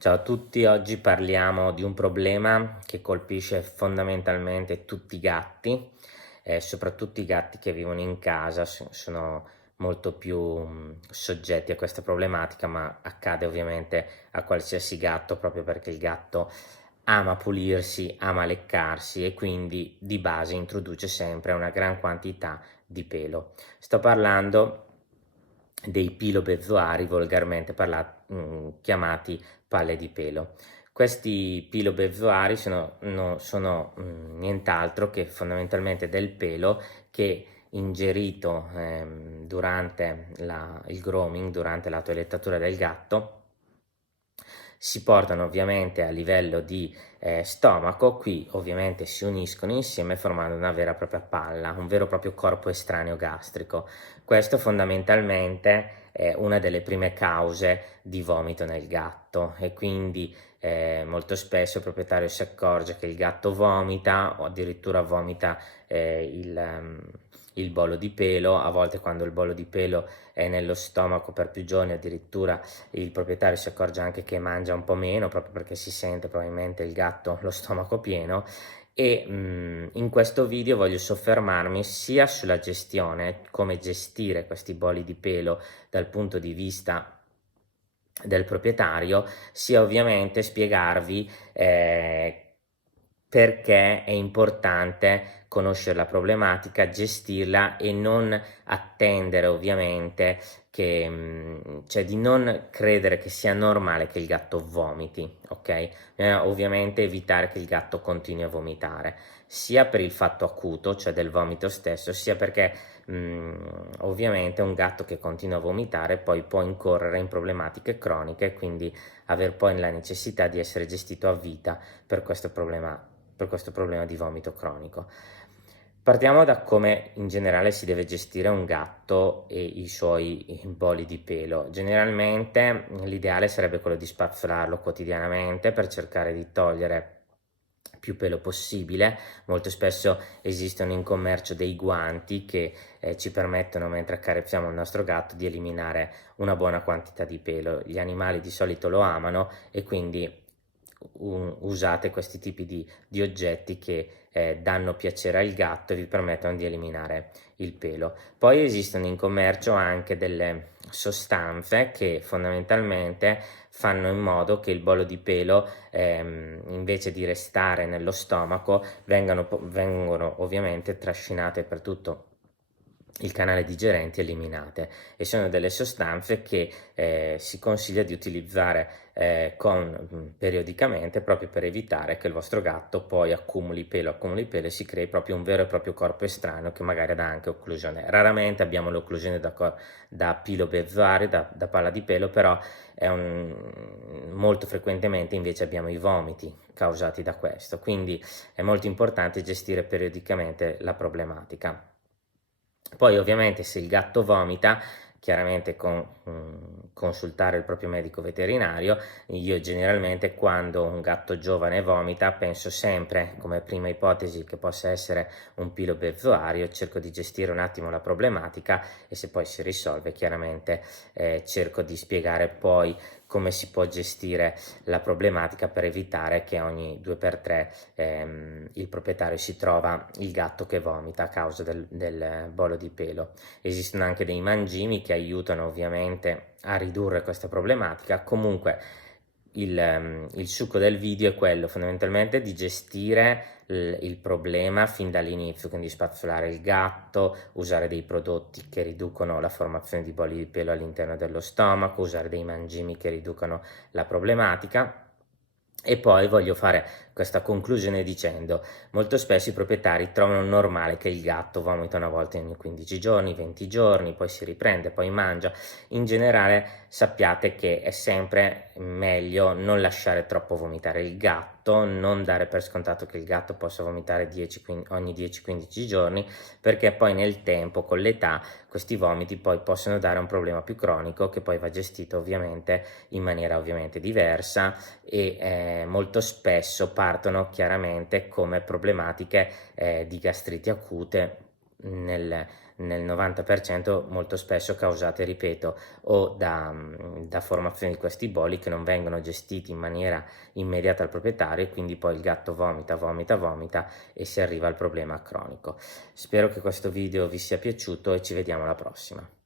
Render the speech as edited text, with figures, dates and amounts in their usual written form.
Ciao a tutti, oggi parliamo di un problema che colpisce fondamentalmente tutti i gatti, soprattutto i gatti che vivono in casa sono molto più soggetti a questa problematica, ma accade ovviamente a qualsiasi gatto proprio perché il gatto ama pulirsi, ama leccarsi e quindi di base introduce sempre una gran quantità di pelo. Sto parlando dei pilobezoari, volgarmente chiamati palle di pelo. Questi pilobezoari sono nient'altro che fondamentalmente del pelo che ingerito durante il grooming, durante la toilettatura del gatto, si portano ovviamente a livello di stomaco. Qui ovviamente si uniscono insieme formando una vera e propria palla, un vero e proprio corpo estraneo gastrico. Questo fondamentalmente è una delle prime cause di vomito nel gatto e quindi molto spesso il proprietario si accorge che il gatto vomita o addirittura vomita il bollo di pelo. A volte, quando il bollo di pelo è nello stomaco per più giorni, addirittura il proprietario si accorge anche che mangia un po' meno, proprio perché si sente probabilmente il gatto lo stomaco pieno. E in questo video voglio soffermarmi sia sulla gestione, come gestire questi bolli di pelo dal punto di vista del proprietario, sia ovviamente spiegarvi perché è importante conoscere la problematica, gestirla e non attendere ovviamente cioè di non credere che sia normale che il gatto vomiti, ok? Ovviamente evitare che il gatto continui a vomitare, sia per il fatto acuto, cioè del vomito stesso, sia perché ovviamente un gatto che continua a vomitare poi può incorrere in problematiche croniche, quindi aver poi la necessità di essere gestito a vita per questo problema di vomito cronico. Partiamo da come in generale si deve gestire un gatto e i suoi boli di pelo. Generalmente l'ideale sarebbe quello di spazzolarlo quotidianamente per cercare di togliere più pelo possibile. Molto spesso esistono in commercio dei guanti che ci permettono, mentre accarezziamo il nostro gatto, di eliminare una buona quantità di pelo. Gli animali di solito lo amano e quindi usate questi tipi di oggetti che danno piacere al gatto e vi permettono di eliminare il pelo. Poi esistono in commercio anche delle sostanze che fondamentalmente fanno in modo che il bollo di pelo, invece di restare nello stomaco, vengono ovviamente trascinate per tutto il canale digerente, eliminate, e sono delle sostanze che si consiglia di utilizzare periodicamente, proprio per evitare che il vostro gatto poi accumuli pelo e si crei proprio un vero e proprio corpo estraneo che magari dà anche occlusione. Raramente abbiamo l'occlusione da pilobezoare, da palla di pelo, però molto frequentemente invece abbiamo i vomiti causati da questo, quindi è molto importante gestire periodicamente la problematica. Poi ovviamente se il gatto vomita, chiaramente consultare il proprio medico veterinario. Io generalmente, quando un gatto giovane vomita, penso sempre come prima ipotesi che possa essere un pilobezoario, cerco di gestire un attimo la problematica e se poi si risolve chiaramente cerco di spiegare poi come si può gestire la problematica per evitare che ogni 2x3 il proprietario si trova il gatto che vomita a causa del bollo di pelo. Esistono anche dei mangimi che aiutano ovviamente a ridurre questa problematica. Comunque il succo del video è quello fondamentalmente di gestire il problema fin dall'inizio, quindi spazzolare il gatto, usare dei prodotti che riducono la formazione di bolli di pelo all'interno dello stomaco, usare dei mangimi che riducono la problematica. E poi voglio fare questa conclusione dicendo: molto spesso i proprietari trovano normale che il gatto vomita una volta ogni 15 giorni, 20 giorni, poi si riprende, poi mangia. In generale sappiate che è sempre meglio non lasciare troppo vomitare il gatto, non dare per scontato che il gatto possa vomitare ogni 10-15 giorni, perché poi nel tempo, con l'età, questi vomiti poi possono dare un problema più cronico che poi va gestito ovviamente in maniera ovviamente diversa e molto spesso partono chiaramente come problematiche di gastriti acute nel 90% molto spesso causate, ripeto, o da formazione di questi boli che non vengono gestiti in maniera immediata al proprietario, e quindi poi il gatto vomita, vomita, vomita e si arriva al problema cronico. Spero che questo video vi sia piaciuto e ci vediamo alla prossima.